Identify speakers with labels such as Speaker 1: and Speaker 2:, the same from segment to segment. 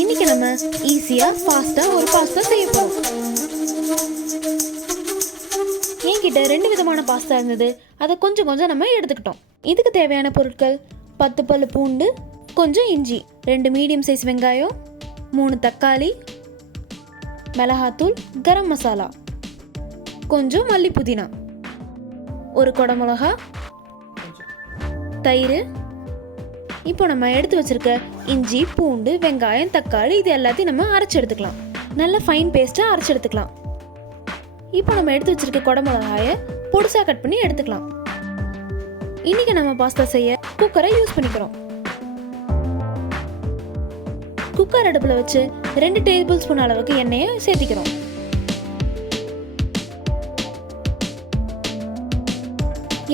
Speaker 1: இன்னைக்கு நம்ம ஈஸியாக ஃபாஸ்ட்டாக ஒரு பாஸ்தா செய்ய போகிறோம் என்கிட்ட ரெண்டு விதமான பாஸ்தா இருந்தது. அதை கொஞ்சம் கொஞ்சம் நம்ம எடுத்துக்கிட்டோம். இதுக்கு தேவையான பொருட்கள் பத்து பல்லு பூண்டு கொஞ்சம் இஞ்சி ரெண்டு மீடியம் சைஸ் வெங்காயம் மூணு தக்காளி மிளகாத்தூள் கரம் மசாலா கொஞ்சம் மல்லி புதினா ஒரு குடமிளகா தயிர் இப்போ நம்ம எடுத்து வச்சிருக்க இஞ்சி பூண்டு வெங்காயம் தக்காளி இது எல்லாத்தையும் நம்ம அரைச்சி எடுத்துக்கலாம். நல்ல ஃபைன் பேஸ்ட்டாக அரைச்சி எடுத்துக்கலாம். இப்போ நம்ம எடுத்து வச்சிருக்க குடமிளகாயை பொடிசா கட் பண்ணி எடுத்துக்கலாம். இன்றைக்கி நம்ம பாஸ்தா செய்ய குக்கரை யூஸ் பண்ணிக்கிறோம். குக்கர் அடுப்பில் வச்சு ரெண்டு டேபிள் ஸ்பூன் அளவுக்கு எண்ணெயை சேர்த்திக்கிறோம்.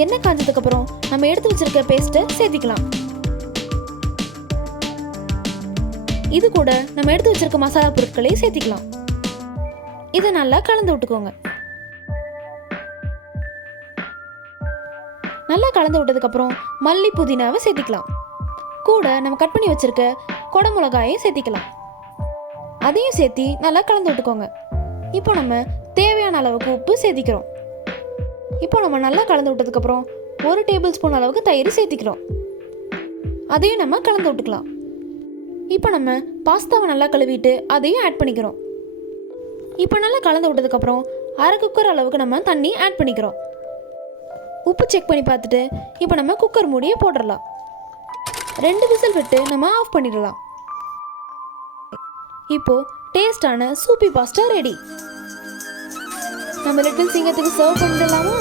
Speaker 1: எண்ணெய் காஞ்சதுக்கப்புறம் நம்ம எடுத்து வச்சிருக்க பேஸ்ட்டை சேர்த்திக்கலாம். இது கூட நம்ம எடுத்து வச்சிருக்க மசாலா பொருட்களையும் சேர்த்திக்கலாம். இதை நல்லா கலந்து விட்டுக்கோங்க. நல்லா கலந்து விட்டதுக்கப்புறம் மல்லி புதினாவை சேர்த்திக்கலாம். கூட நம்ம கட் பண்ணி வச்சிருக்க குடமிளகாயையும் சேர்த்திக்கலாம். அதையும் சேர்த்தி நல்லா கலந்து விட்டுக்கோங்க. இப்போ நம்ம தேவையான அளவுக்கு உப்பு சேர்த்திக்கிறோம். இப்போ நம்ம நல்லா கலந்து விட்டதுக்கப்புறம் ஒரு டேபிள் ஸ்பூன் அளவுக்கு தயிர் சேர்த்திக்கிறோம். அதையும் நம்ம கலந்து விட்டுக்கலாம். இப்போ நம்ம பாஸ்தாவை நல்லா கழுவிட்டு அதையும் ஆட் பண்ணிக்கிறோம். இப்போ நல்லா கலந்து விட்டதுக்கப்புறம் அரை குக்கர் அளவுக்கு நம்ம தண்ணி ஆட் பண்ணிக்கிறோம். உப்பு செக் பண்ணி பார்த்துட்டு இப்போ நம்ம குக்கர் மூடியை போட்டுடலாம். ரெண்டு விசில் விட்டு நம்ம ஆஃப் பண்ணிடலாம். இப்போ டேஸ்டான சூப்பி பாஸ்டா ரெடி நம்ம லிட்டில் சிங்கத்துக்கு சர்வ் பண்ணிடலாமா?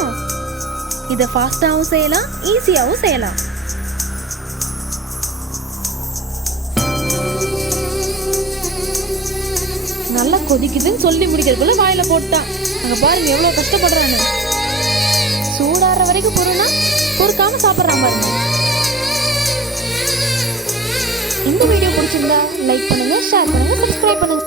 Speaker 1: இதை ஃபாஸ்ட்டாகவும் செய்யலாம் ஈஸியாகவும் செய்யலாம். கொதிக்குதுன்னு சொல்லி முடிக்கிறதுக்குள்ள வாயில போட்டான். அங்க பாருங்க எவ்வளவு கஷ்டப்படுறான்னு சூடாற வரைக்கும் பொருள்னா பொறுக்காம சாப்பிட்றான் பாருங்க. இந்த வீடியோ பிடிச்சிருந்தா லைக் பண்ணுங்க ஷேர் பண்ணுங்க சப்ஸ்கிரைப் பண்ணுங்க.